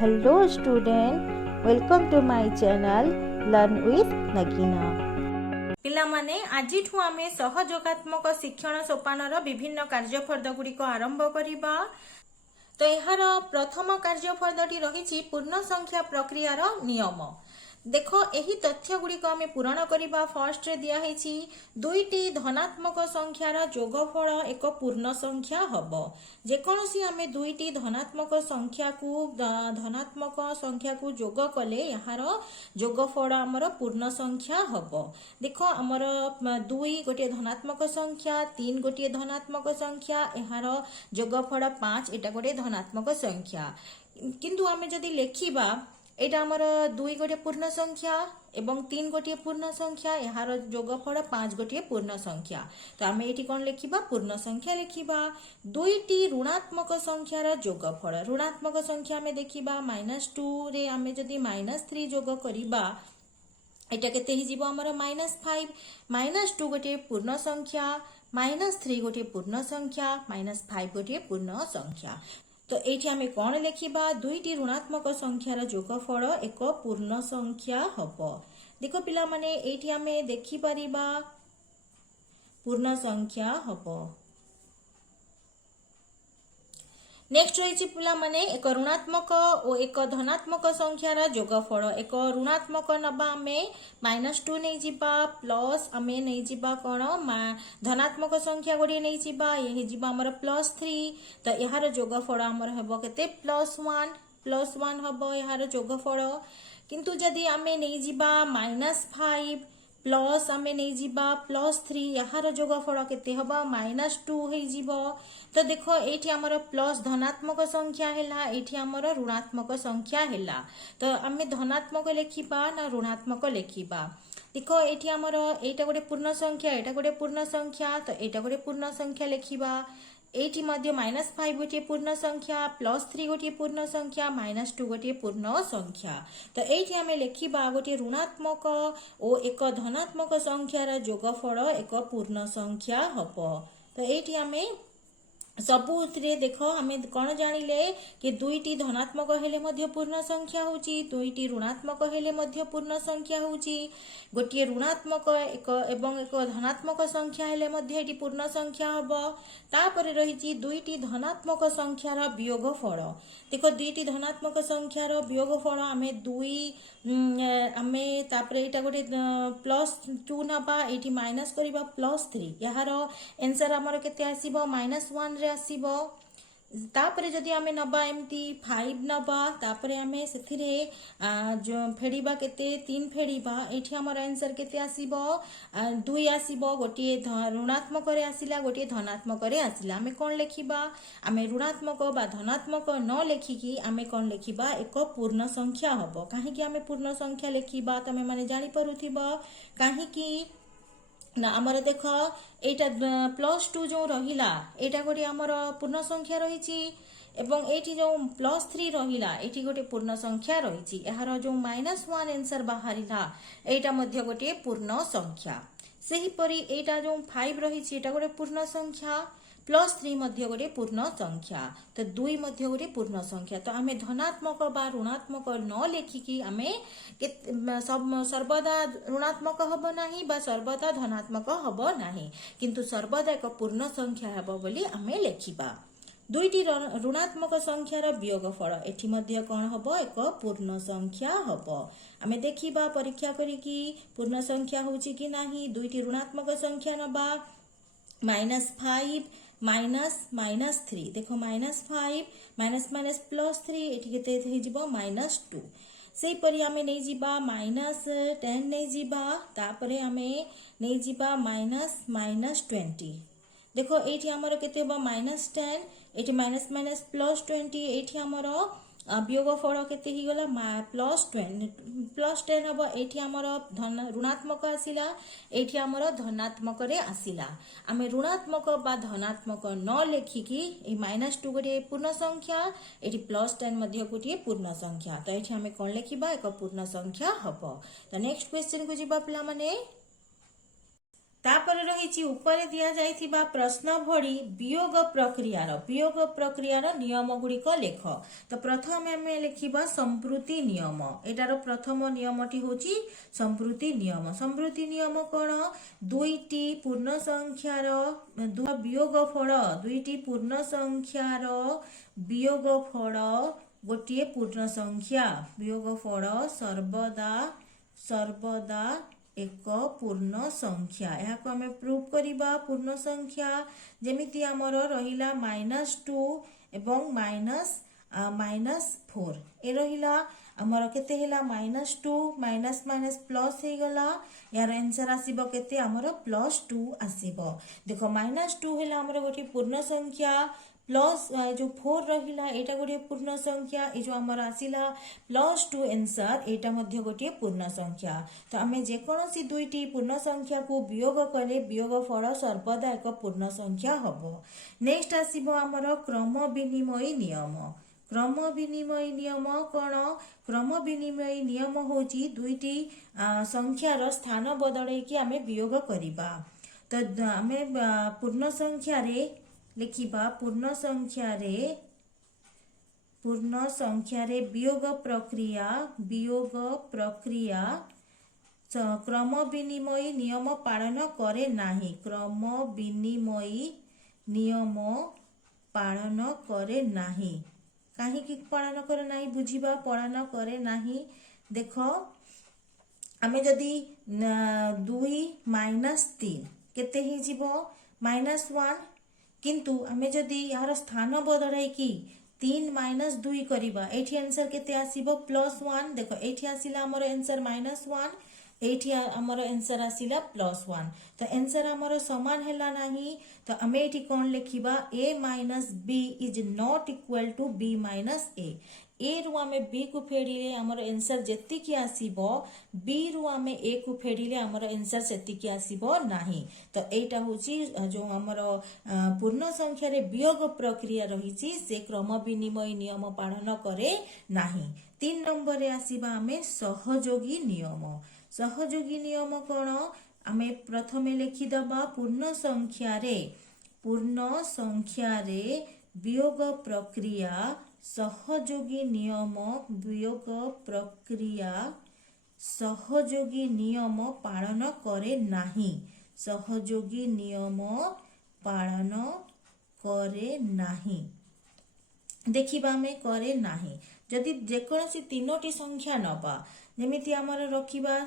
Hello student, welcome to my channel learn with Nagina. पिलामाने आजिठु आमे सहयोगात्मक शिक्षण सोपानर विभिन्न कार्यफर्द गुड़िक आरंभ करिबा। तो यार प्रथम कार्यफर्दटी रही पूर्ण संख्या प्रक्रियार नियम। देख यही तथ्य गुड़िक आमे पूरण करिबा। फर्स्ट रे दिया हेछि दुईटी धनात्मक संख्यार जोगफल एक पूर्ण संख्या हबो। जेकोसी आमे दुईटी धनात्मक संख्या को जोग कले यार जोगफल आमर पूर्ण संख्या हबो। देख आमर 2 गोटे धनात्मक संख्या, 3 गोटे धनात्मक संख्या, यार जोगफल 5 एटा गोटे धनात्मक संख्या। किंतु आमे जदि लेखिबा एटा आमर 2 गोटे पूर्ण संख्या एवं 3 गोटे पूर्ण संख्या, यार जोगफल 5 गोटे पूर्ण संख्या। तो आमे एटी कोन लेखिबा? पूर्ण संख्या लेखिबा। दुईटी ऋणात्मक संख्यार जोगफल, ऋणात्मक संख्या में देखिबा -2 रे आमे जदि -3 जोग करिबा एटा केते हि जीवो हमर -5। -2 गोटे पूर्ण संख्या, -3 गोटे पूर्ण संख्या, -5 गोटे पूर्ण संख्या। तो एठी आमे कोन लेखिबा? दुईटी ऋणात्मक संख्यार जोगफल एक पूर्ण संख्या हबो। देखो पिला माने एठी आमे देखि परिबा पूर्ण संख्या हबो। नेक्स्ट रही पिला माने एक ऋणात्मक और एक धनात्मक संख्यार जोगफल। एक ऋणात्मक नबा आमे -2 नहीं जिबा, प्लस आमे नहीं जिबा कोन धनात्मक संख्या गोटे नहीं जिबा, यही जिबा हमर +3। तो यार जोगफल हमर हबो केते? +1 हबो यार जोगफल। किंतु जदि आमे नहीं जिबा -5 प्लस आमे नहीं जिबा +3, यार जोगफल केते हबो? -2 हे जिवो। तो देखो एठी हमर प्लस धनात्मक संख्या हैला, एठी हमर ऋणात्मक संख्या हैला। तो आमे धनात्मक लेखिबा ना ऋणात्मक लेखिबा? देखो एठी हमर एटा गोटे पूर्ण संख्या, एटा गोटे पूर्ण संख्या, तो एटा गोटे पूर्ण संख्या लेखिबा। एठी मध्य -5 गोटे पूर्ण संख्या, +3 गोटे पूर्ण संख्या, -2 गोटे पूर्ण संख्या। तो एठी आमे लेखिबा गोटे ऋणात्मक और एक धनात्मक संख्यार जोगफल एक पूर्ण संख्या हबो। तो एठी आमे सबुथिरे देख आमे कौन जानिले कि दुईटी धनात्मक हेले मध्य पूर्ण संख्या होची, दुईटी ऋणात्मक हेले मध्य पूर्ण संख्या होची। गोटे ऋणात्मक एक एवं एक धनात्मक संख्या हेले मध्य एटी पूर्ण संख्या हबो। तापरे रहिची दुईटी धनात्मक संख्यार वियोगफल। देखो दुईटी धनात्मक संख्यार वियोगफल आमे 2 आमे तापरे एटा गोटे +2 नबा, एटी माइनस करिबा +3, यार आंसर हमर केते आसीबो? -1 रे आसीबो। तापरे जदि आमे नबा एमती 5 नबा, तापरे आमे सेथिरे जो फेडिबा केते 3 फेडिबा, एठी हमर आंसर केते आसीबो? 2 आसीबो। गोटे ऋणात्मक रे आसिला, गोटे धनात्मक रे आसिला। आमे कोन लेखिबा? आमे ऋणात्मक बा धनात्मक न लेखिकी आमे कोन लेखिबा? एक पूर्ण संख्या हबो। काहे कि आमे पूर्ण संख्या लेखिबा तमे माने जानि परुथिबो काहे कि ना आमर देख एटा +2 जो रहिला एटा गोटे आमर पूर्ण संख्या रहिची एवं एठी जो +3 रहिला एठी गोटे पूर्ण संख्या रहिची। यार जो -1 आंसर बाहरिला एटा मध्य गोटे पूर्ण संख्या। सही परी एटा जो 5 रहिची एटा गोटे पूर्ण संख्या, +3 मध्य गोटे पूर्ण संख्या, तो 2 मध्य गोटे पूर्ण संख्या। तो आमे धनात्मक बा ऋणात्मक न लेखिकी आमे सर्वदा ऋणात्मक हबो नाही बा सर्वदा धनात्मक हबो नाही, किंतु सर्वदा एक पूर्ण संख्या हबो बोली आमे लेखिबा। दुईटी ऋणात्मक संख्यार वियोगफल एठी मध्य कोन हबो? एक पूर्ण संख्या हबो। आमे देखिबा परीक्षा करिकी पूर्ण संख्या होची कि नाही। दुईटी ऋणात्मक संख्या नबा -5 -3, देखो -5 +3 एठी केते हे जिवो? -2। सेही परी आमे नै जिबा -10 नै जिबा, तापरे आमे नै जिबा -20। देखो एठी हमर केते बा -10, एठी +20, एठी हमर वियोगफल केते हि गला? +10 हबो। एठी हमर ऋणात्मक आसिला, एठी हमर धनात्मक रे आसिला। आमे ऋणात्मक बा धनात्मक न लेखिकी ए -2 गोटे पूर्ण संख्या, एठी +10 मध्य गोटे पूर्ण संख्या। तो एठी आमे कोन लेखिबा? एक पूर्ण संख्या हबो। तो नेक्स्ट क्वेश्चन को जिबा पिला माने। तापर रही ऊपर दिया जाइथिबा प्रश्न भड़ी वियोग प्रक्रियार नियम गुड़िक लेख। तो प्रथम आम लिखा संप्रति नियम। एटार प्रथम नियमटी होची संप्रति नियम। संप्रति नियम कौन? दुईटी पूर्ण संख्यार वियोगफल, दुईटी पूर्ण संख्यार वियोगफल गोटे पूर्ण संख्या। वियोगफल सर्वदा एक पूर्ण संख्या। यह आम प्रूव करवा पूर्ण संख्या जेमिति आमर रहिला -2 एवं -4 ए रहिला आमर केते हिला -2 माइनस माइनस प्लस हे गला। यार आंसर आसीबो केते आमर +2 आसीबो। देखो -2 हेला आमर गोटे पूर्ण संख्या प्लस जो 4 रहिला एटा गोटे पूर्ण संख्या। ए जो आमर आसिला +2 आंसर एटा मध्ये गोटे पूर्ण संख्या। तो आमे जे कोनोसी दुईटी पूर्ण संख्या को वियोग कले वियोगफल सर्वदा एक पूर्ण संख्या हबो। नेक्स्ट आसीबो आमर क्रम विनिमय नियम। क्रम विनिमय नियम कौन? क्रम विनिमय नियम होची दुईटी संख्यार स्थान बदलै कि आमे वियोग करिबा। तो आमे पूर्ण संख्या रे लिखिबा पूर्ण संख्या रे वियोग प्रक्रिया क्रम विनिमय नियम पालन करे नाही। क्रम विनिमय नियम पालन करे नाही। काहे पालन करे नाही बुझिबा। पालन करे नाही देख आमे जदी 2 - 3 केते ही जीवो -1 किंतु आमे जदी यार स्थान बदलै कि 3 - 2 करिबा एठी आंसर केते आसीबो +1। देखो एठी आसीला हमर आंसर -1 एठी हमर आंसर आसीला +1। तो आंसर हमर समान हैला नाही। तो आमे एठी कोन लिखिबा a - b is not equal to b - a। ए रु आमे b को फेडिले हमर आंसर जेति कि आसीबो b रु आमे a को फेडिले हमर आंसर सेति कि आसीबो नाही। तो एटा होची जो हमर पूर्ण संख्या रे वियोग प्रक्रिया रहिची से क्रम विनिमय नियम पालन करे नाही। 3 नंबर रे आसीबा आमे सहयोगी नियम। सहयोगी नियम कौन? आमे प्रथमे लिखि दबा पूर्ण संख्या रे वियोग प्रक्रिया सहयोगी नियम वियोग प्रक्रिया सहयोगी नियम पालन करे नाही। सहयोगी नियम पालन करे नाही देखिबा में करे नाही। जदि जेकोसी तीनोटी संख्या नबा जेमिति आमर रखिबा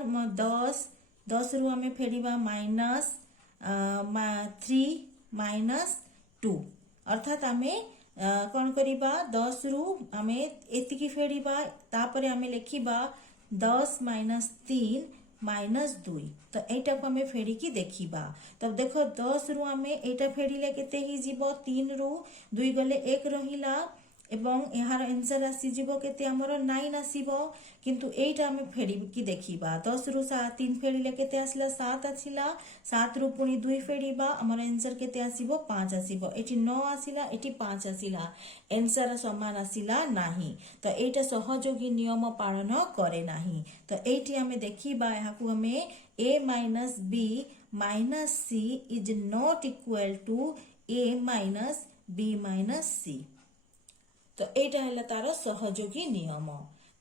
10 रु आमे फेडिबा -3 - 2 अर्थात आमे कौन करिबा 10 रु आमे एतिकी फेडिबा तापरे आमे लिखिबा 10 - 3 - 2। तो एटा को आमे फेडी की देखिबा। तब देखो 10 रु आमे एटा फेडिले केते ही जीवो 3 रु 2 गले 1 रहिला एवं यार आंसर आसी जीवो केते हमर 9 आसीबो। किंतु एटा आमे फेडी की देखिबा 10 रु 3 फेडिले केते आसिला 7 आसिला 7 रु पुनी 2 फेडिबा हमर आंसर केते आसीबो 5 आसीबो। एठी 9 आसिला एठी 5 आसिला आंसर समान आसिला नाही। तो एटा सहयोगी नियम पालन करे नाही। तो एठी आमे देखिबा याकू हमें a - b - c is not equal to a - b - c। तो एटा हैला तार सहयोगी नियम।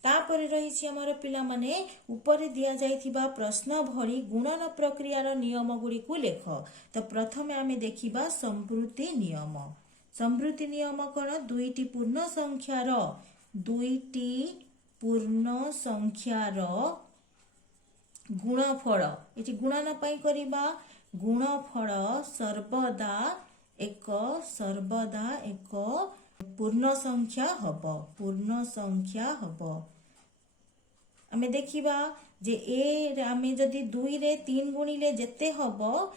तापर रही हमर पिला माने ऊपर दिया जाइथिबा प्रश्न भरी गुणन प्रक्रियार नियम गुड़ी को लेख। तो प्रथमे आमे देखिबा संप्रति नियम। संप्रति नियम कौन? दुईटी पूर्ण संख्यार गुणफल एटी गुणन पई करिबा गुणफल सर्वदा एक पूर्ण संख्या हबो। आमे देखिबा जे ए आमे जदि 2 रे 3 गुणिले जेते हबो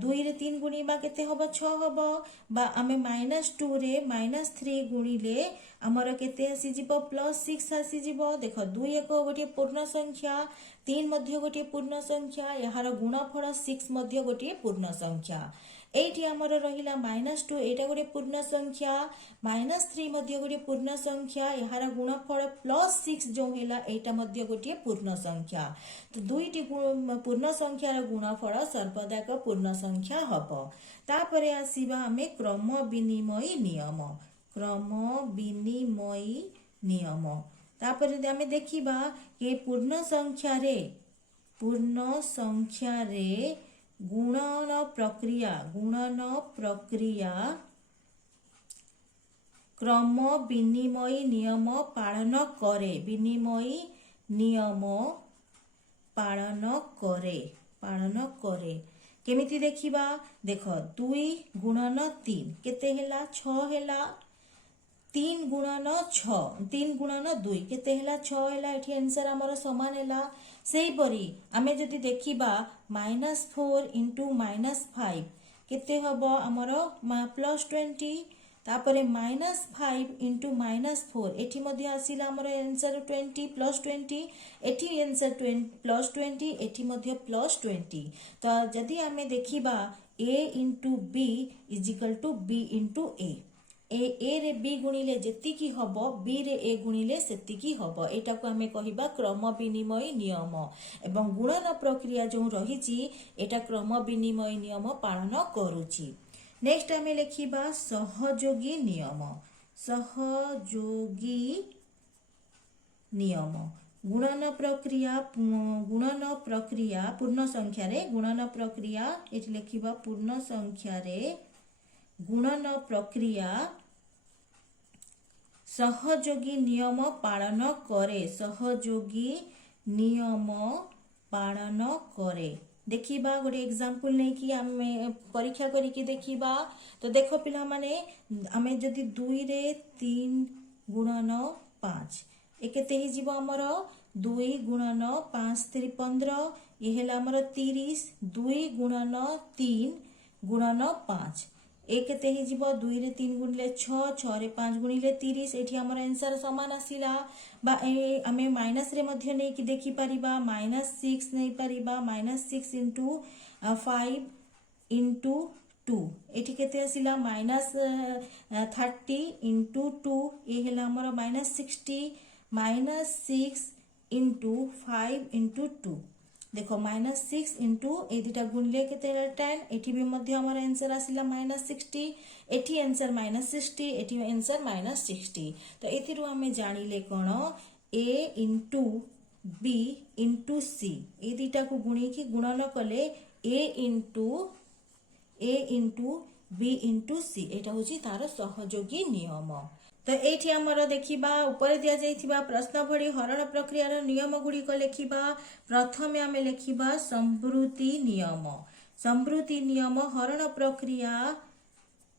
2 रे 3 गुणिबा केते हबो 6 हबो। बा आमे -2 रे -3 गुणिले हमर केते आसी जिवो +6 आसी जिवो। देखो 2 एक गोटे पूर्ण संख्या 3 मध्य गोटे पूर्ण संख्या यार गुणफल 6 मध्य गोटे पूर्ण संख्या। एठी आमर रहिला -2 एटा गोटे पूर्ण संख्या, -3 मध्य गोटे पूर्ण संख्या, यार गुणफल +6 जो हैला एटा मध्य गोटे पूर्ण संख्या। तो दुईटी पूर्ण संख्यार गुणफल सर्वदा एक पूर्ण संख्या हबो। तापरे आसीबा आमे क्रम विनिमयी नियम। क्रम विनिमयी नियम तापरे आमे देखिबा कि पूर्ण संख्या रे गुणन प्रक्रिया क्रम विनिमयी नियम पालन करे। विनिमयी नियम पालन करे केमिति देखिबा देख 2 गुणन 3 केते हैला 6 हैला। 3 गुणन 6 3 गुणन 2 केते हैला 6 हैला। एठी आंसर हमर समान हैला। सेही परी आमे जदि देखिबा -4 * -5 केते हबो हमर +20। तापरे -5 * -4 एठी मध्ये आसीला हमर आंसर 20 +20 एठी आंसर +20 एठी मध्ये +20। तो जदि आमे देखिबा a * b = b * a रे b गुणिले जेतिकी हबो b रे a गुणिले सेतिकी हबो। एटा को हमें कहिबा क्रम विनिमय नियम एवं गुणन प्रक्रिया जो रहिची एटा क्रम विनिमय नियम पालन करूची। नेक्स्ट हमें लिखिबा सहयोगी नियम। सहयोगी नियम गुणन प्रक्रिया पूर्ण संख्या रे गुणन प्रक्रिया एठी लिखिबा पूर्ण संख्या रे गुणन प्रक्रिया सहयोगी नियम पालन करे। सहयोगी नियम पालन करे। देखिबा गोटे एग्जांपल नै कि आमे परीक्षा करी कि देखिबा। तो देखो पिला माने आमे जदि 2 रे 3 गुणन 5 ए केते हि जीवो हमर 2 गुणन 5 3 15 ये हैला हमर 30। 2 गुणन 3 गुणन 5 ए केते हि जीवो 2 रे 3 गुणिले 6 6 रे 5 गुणिले 30 एठी हमर आंसर समान आसीला। बा आमे माइनस रे मध्य नै कि देखि परिबा -6 नै परिबा -6 * 5 * 2 एठी केते आसीला -30 * 2 ए हैला हमर -60 -6 * 5 * 2 देखो -6 * ए दुटा गुणले केते 10 एठी भी मध्य हमर आंसर आसीला -60 एठी आंसर -60 एठी आंसर -60। तो एथिरु हमें जानिले कोन a * b * c ए दुटा को गुणी कि गुणन कले a * b * c एटा होची तार सहयोगी नियम। तो एठी हमर देखिबा ऊपर दिया जाइथिबा प्रश्न भड़ी हरण प्रक्रिया रो नियम गुडी को लेखिबा। प्रथमे आमे लेखिबा संवृत्ति नियम। संवृत्ति नियम हरण प्रक्रिया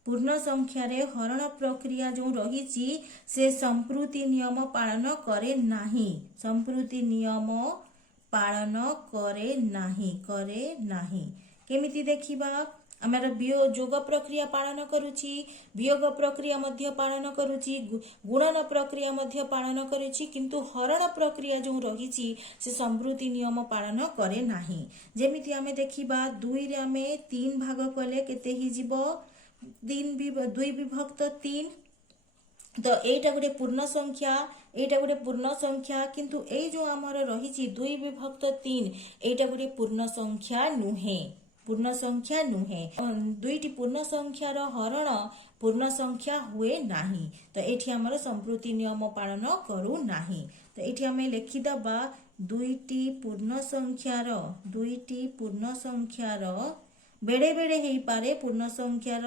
पूर्ण संख्या रे हरण प्रक्रिया जो रहिची से संवृत्ति नियम पालन करे नाही। संवृत्ति नियम पालन करे नाही केमिति देखिबा आमर जोग प्रक्रिया पालन करूची, वियोग प्रक्रिया मध्य पालन करूची, गुणन प्रक्रिया मध्य पालन करूची, किंतु हरण प्रक्रिया जो रहिची से संवृत्ति नियम पालन करे नाही। जेमिति आमे देखिबा 2 रे आमे 3 भाग कले केते हि जीवो 2 विभक्त 3। तो एटा गोटे पूर्ण संख्या किंतु ए जो आमर रहिची 2 विभक्त 3 एटा गोटे पूर्ण संख्या नुहे। दुईटी पूर्ण संख्यार हरण पूर्ण संख्या हुए नाही। तो एठी हमर संवृत्ति नियम पालन करू नाही। तो एठी हमें लिखि दबा दुईटी पूर्ण संख्यार बेड़े बेड़े हेई पारे पूर्ण संख्यार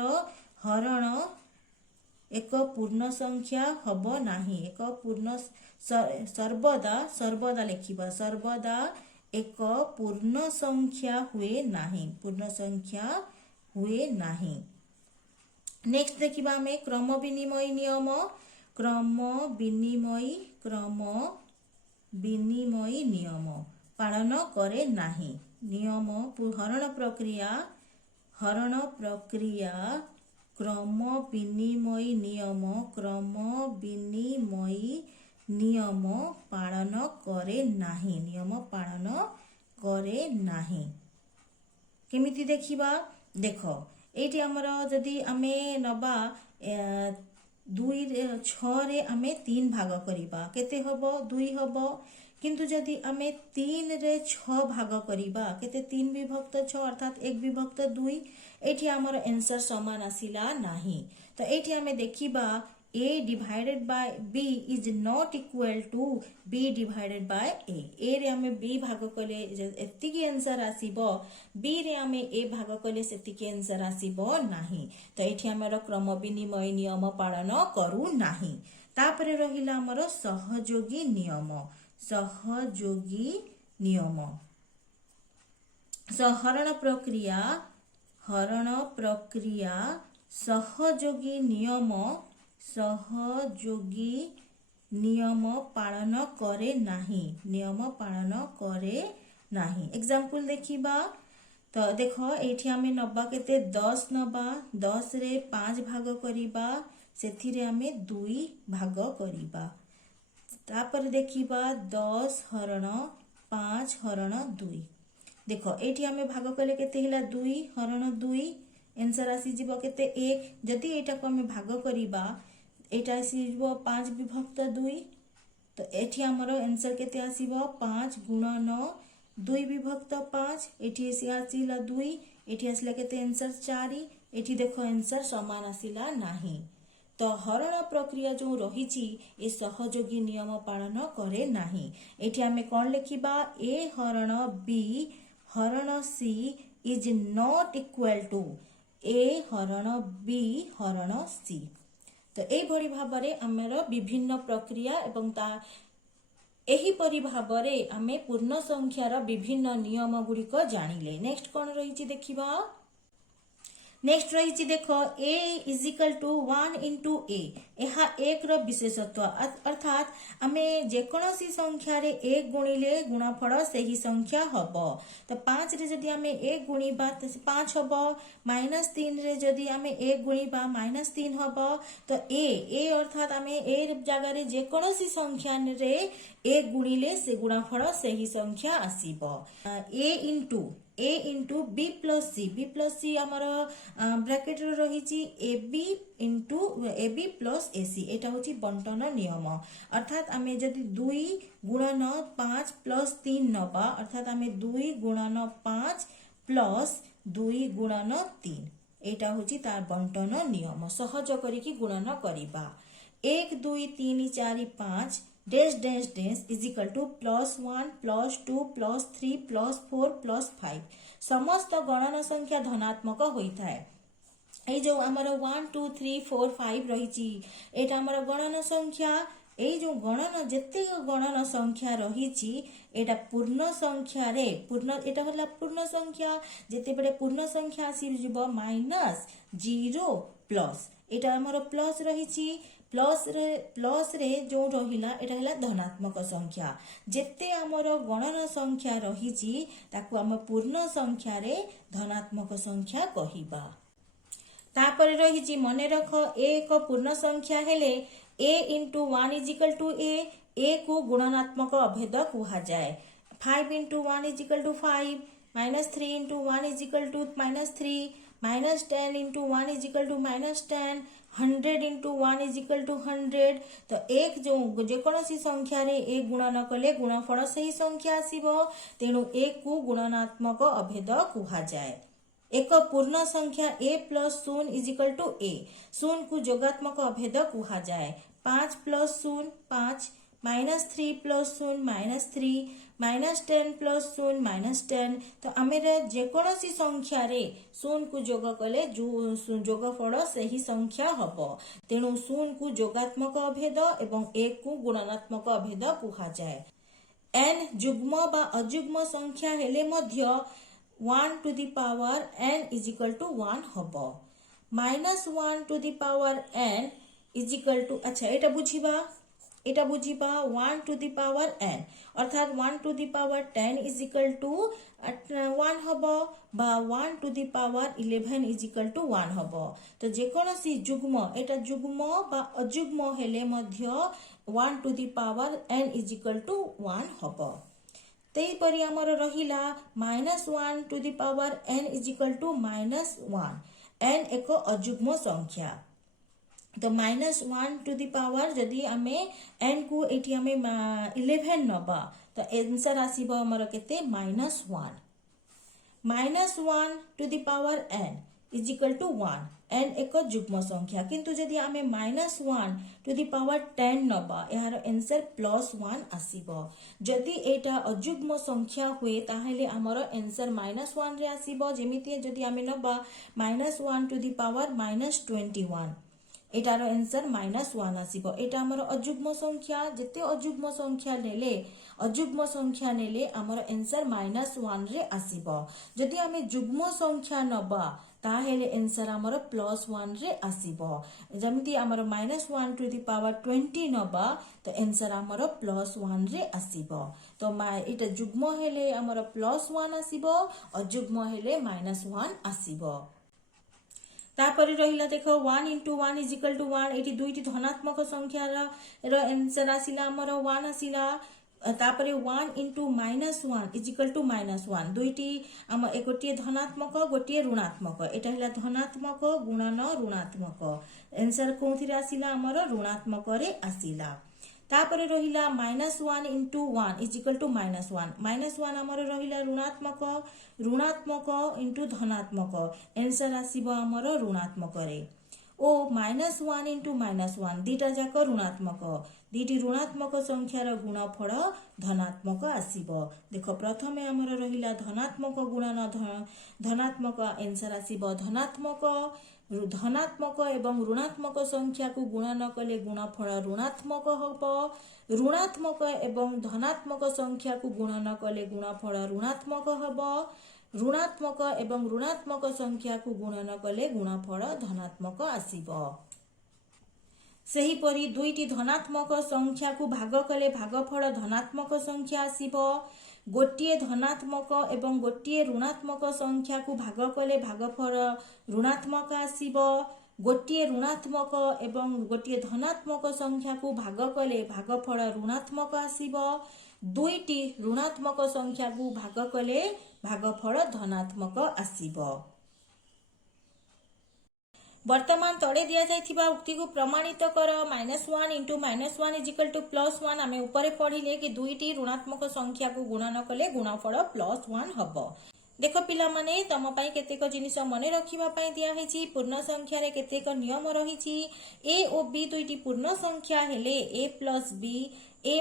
हरण एक पूर्ण संख्या हबो नाही। एक पूर्ण सर्वदा लिखिबा सर्वदा एक पूर्ण संख्या हुए नाही। नेक्स्ट देखिबा हमें क्रम विनिमय नियम। क्रम विनिमय नियम पालन करे नाही। नियम हरण प्रक्रिया क्रम विनिमय नियम पालन करे नाही। केमिति देखिबा देख एठी हमर जदि आमे नबा 2 6 रे आमे 3 भाग करिबा केते हबो 2 हबो किंतु जदि आमे 3 रे 6 भाग करिबा केते 3 विभक्त 6 अर्थात 1 विभक्त 2 एठी हमर आंसर समान आसिला नाही तो एठी आमे देखिबा a divided by b is not equal to b divided by a रे आमे b भाग कले एतिकी आंसर आसीबो b रे आमे a भाग कले सेतिकी आंसर आसीबो नाही तो एठी हमर क्रम विनिमय नियम पालन करू नाही तापरे रहिला हमर सहयोगी नियम हरण प्रक्रिया सहयोगी नियम पालन करे नाही एग्जांपल देखिबा तो देखो एठी आमे नबा केते 10 नबा 10 रे 5 भाग करिबा सेथिरे आमे 2 भाग करिबा तापर देखिबा 10 हरण 5 हरण 2 देखो एठी आमे भाग कले केते हिला 2 हरण 2 आंसर आसी जीवो केते 1 जदि एटा को आमे भाग करिबा एटा आसी जीवो 5 विभक्त 2 तो एठी हमरो आंसर केते आसीबो 5 गुणन 2 विभक्त 5 एठी आसीला 2 एठी आसीला केते आंसर 4 एठी देखो आंसर समान आसीला नाही तो हरण प्रक्रिया जो रही ए सहयोगी नियम पालन करे नाही एठी आमे कोन लिखिबा a हरण b हरण c is not equal to a हरण b हरण c तो ए भरी भाबरे आमेर विभिन्न प्रक्रिया एवं ता एही परि भाबरे आमे पूर्ण संख्यार विभिन्न नियम गुड़िक जानिले नेक्स्ट कोन रही देखिबा नेक्स्ट रही देखो a is equal to 1 into a यह एक रो विशेषत्व अर्थात आमे जेकोसी संख्या रे 1 गुणिले गुणफल सही संख्या हबो तो 5 रे जदि आमे 1 गुणिबा तो 5 हबो -3 रे जदि आमे 1 गुणिबा -3 हबो तो a अर्थात आमे ए जगह रे जेकोसी संख्या रे 1 गुणिले से गुणफल सही संख्या आसीबो a into b plus c आमर ब्रैकेट रही ab प्लस ac एटा होची बंटन नियम अर्थात आमे जदि 2 गुणन 5 प्लस 3 नबा अर्थात आमे 2 गुणन 5 प्लस 2 गुणन 3 एटा होची तार बंटन नियम सहज करिकी गुणन करिबा 1 2 3 4 5 dash dash dash is equal to +1 +2 +3 +4 +5 समस्त गणन संख्या धनात्मक होता है ए जो आमर 1 2 3 4 5 रही एटा आमर गणन संख्या ए जो गणन जेते गणन संख्या रही एटा पूर्ण संख्या रे पूर्ण एटा होला पूर्ण संख्या जेते बडे पूर्ण संख्या आसी जिवो -0 प्लस एटा आमर प्लस रही प्लस रे जो रहिला एटा हला धनात्मक संख्या जेते आमर गणन संख्या रही ताकू आम पूर्ण संख्या रे धनात्मक संख्या कहिबा तापर रही मने रख एक पूर्ण संख्या हेले a into 1 is equal to a को गुणनात्मक अभेद कहा जाए 5 into 1 is equal to 5 -3 into 1 is equal to -3 -10 into 1 is equal to -10 100 into 1 is equal to 100 तो एक जो जेकोसी संख्या रे एक गुणन कले गुणफल सही संख्या आसीबो तेणु एक को गुणनात्मक अभेद कहा जाए एक पूर्ण संख्या a plus 0 is equal to a 0 को जोगात्मक अभेद कहा जाए 5 प्लस 0 5 -3 प्लस 0 -3 -10 प्लस 0 -10 तो आमेर जेकोसी संख्या रे 0 को जोग कले जोगफल सही संख्या हबो तेणु 0 को जोगात्मक अभेद एवं 1 को गुणनात्मक अभेद कहा जाए n जुग्म बा अजुग्म संख्या हेले मध्य 1 to the power n is equal to 1 हबो -1 to the power n is equal to अच्छा एटा बुझिबा 1 टू द पावर n अर्थात 1 to the power 10 is equal to 1 हबो बा 1 to the power 11 is equal to 1 हबो तो जेकोसी जुग्म एटा जुग्म बा अजुग्म हेले मध्य 1 to the power n is equal to 1 हबो तेई परि हमर रहिला -1 to the power n is equal to -1 n एक अजुग्म संख्या तो -1 टू दी पावर जदि आमे n को एठी आमे 11 नबा तो आंसर आसीबो हमर केते -1 -1 to the power n is equal to 1 n एक जुग्म संख्या किंतु जदि आमे -1 टू दी पावर 10 नबा यार आंसर +1 आसीबो जदि एटा अजुग्म संख्या हुए ताहेले हमर आंसर -1 रे आसीबो जेमिति जदि आमे नबा -1 टू दी पावर -21 एटार आंसर -1 आसीबो एटा हमर अजुग्म संख्या जेते अजुग्म संख्या नेले हमर आंसर -1 रे आसीबो जदि आमे जुग्म संख्या नबा ताहेले आंसर हमर +1 रे आसीबो जेमिति हमर -1 टू दी पावर 20 नबा तो आंसर हमर +1 रे आसीबो तो एटा जुग्म हेले हमर +1 आसीबो अजुग्म हेले -1 आसीबो तापरे रहिला देखो 1 into 1 is equal to 1 eighty दुईटी धनात्मक संख्या रो आंसर आसिला हमर 1 आसिला तापरे 1 into -1 is equal to -1 दुईटी हम एकोटी धनात्मक गोटी ऋणात्मक एटा हला धनात्मक गुणन ऋणात्मक आंसर कोंथि आसिला हमर ऋणात्मक रे आसिला तापरे रहिला -1 into 1 is equal to -1 -1 हमर रहिला ऋणात्मक into धनात्मक आंसर आसीबो हमर ऋणात्मक रे ओ -1 into -1 दीटा जाक ऋणात्मक दीटी ऋणात्मक संख्यार गुणफल धनात्मक आसीबो देखो प्रथमे हमर रहिला धनात्मक गुणन धनात्मक आंसर आसीबो धनात्मक एवं ऋणात्मक संख्या को गुणन कले गुणफल ऋणात्मक हबो ऋणात्मक एवं धनात्मक संख्या को गुणन कले गुणफल ऋणात्मक हबो ऋणात्मक एवं ऋणात्मक संख्या को गुणन कले गुणफल धनात्मक आसीबो सही परी दुईटी धनात्मक संख्या को भाग कले भागफल धनात्मक संख्या आसीबो गोटिए धनात्मक एवं गोटिए ऋणात्मक संख्या को भाग कले भागफल ऋणात्मक आसीबो गोटिए ऋणात्मक एवं गोटिए धनात्मक संख्या को भाग कले भागफल ऋणात्मक आसीबो दुईटी ऋणात्मक संख्या को भाग कले भागफल धनात्मक आसीबो वर्तमान तळे दिया जाइथिबा उक्ति को प्रमाणित कर -1 into -1 is equal to +1 आमे ऊपर पढ़िले कि दुईटी ऋणात्मक संख्या को गुणन कले गुणफल +1 हबो देखो पिला माने तम पई केतेक जिनिस मने रखिबा पई दिया हेची पूर्ण संख्या रे केतेक नियम रहिची a ओ b दुईटी पूर्ण संख्या हेले a + b a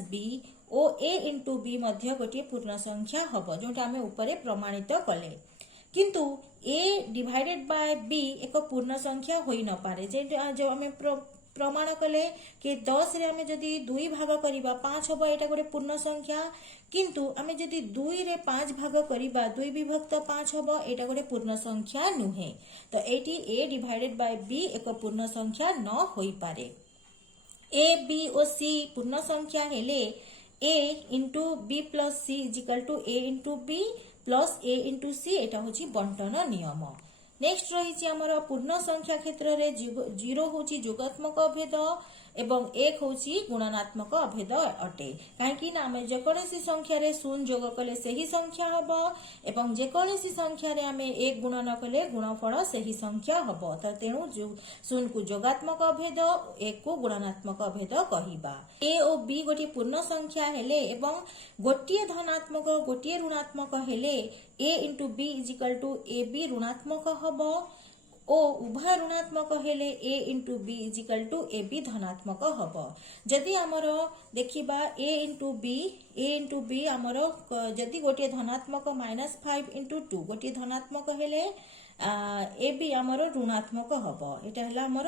- b O a into b मध्य गोटे पूर्ण संख्या हबो जोटा आमे ऊपर प्रमाणित कले किंतु a डिवाइडेड बाय b एक पूर्ण संख्या होई न पारे जो हमें प्रमाण कले कि 10 रे हमें जदी 2 भाग करिबा 5 हबो एटा गोटे पूर्ण संख्या किंतु हमें जदी 2 रे 5 भाग करिबा 2 विभक्त 5 हबो एटा गोटे पूर्ण संख्या नुहे तो eighty a divided by b एक पूर्ण संख्या न होई पारे a b और c पूर्ण संख्या हेले a into b plus c is equal to a into b plus a into c एटा होची बंटन नियम नेक्स्ट रही हमर पूर्ण संख्या क्षेत्र रे 0 होची जोगात्मक अभेद एवं 1 होची गुणनात्मक अभेद अटे काहेकि ना हमें जेकोसी संख्या रे 0 जोग कले सही संख्या हबो एवं जेकोसी संख्या रे हमें 1 गुणन कले गुणफल सही संख्या हबो त तेनु 0 को जोगात्मक अभेद 1 को गुणनात्मक अभेद कहिबा a ओ b गोटी पूर्ण संख्या हेले एवं गोटिए धनात्मक गोटिए ऋणात्मक हेले a into b is equal to ab ऋणात्मक हबो ओ उभय ऋणात्मक हेले a into b is equal to ab धनात्मक हबो जदि हमर देखिबा a into b हमर जदि गोटे धनात्मक -5 into 2 गोटे धनात्मक हेले ab हमर ऋणात्मक हबो एटा हला हमर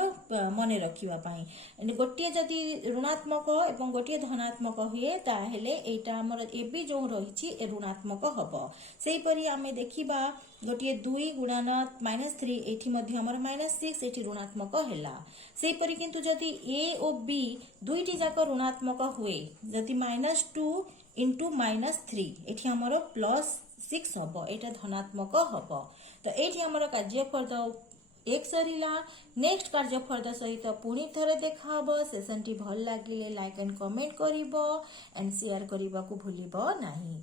मने रखिबा पई गोटे जदि ऋणात्मक एवं गोटे धनात्मक हुए ता हेले एटा हमर ab जो रहिछि ऋणात्मक हबो सेही परी हमें देखिबा गोटे 2 गुणन -3 एठी मध्ये हमर -6 एठी ऋणात्मक हेला सेही परी किंतु जदि a और b दुईटी जाक ऋणात्मक हुए जदि -2 into -3 एठी हमर +6 हबो एटा धनात्मक हबो तो एठी हमर कार्यफल 1 सरीला नेक्स्ट कार्यफल सहित पुणी थरे देखा हबो सेशन टी भल लागिले लाइक एंड कमेंट करिवो एंड शेयर करिबा को भूलिबो नाही।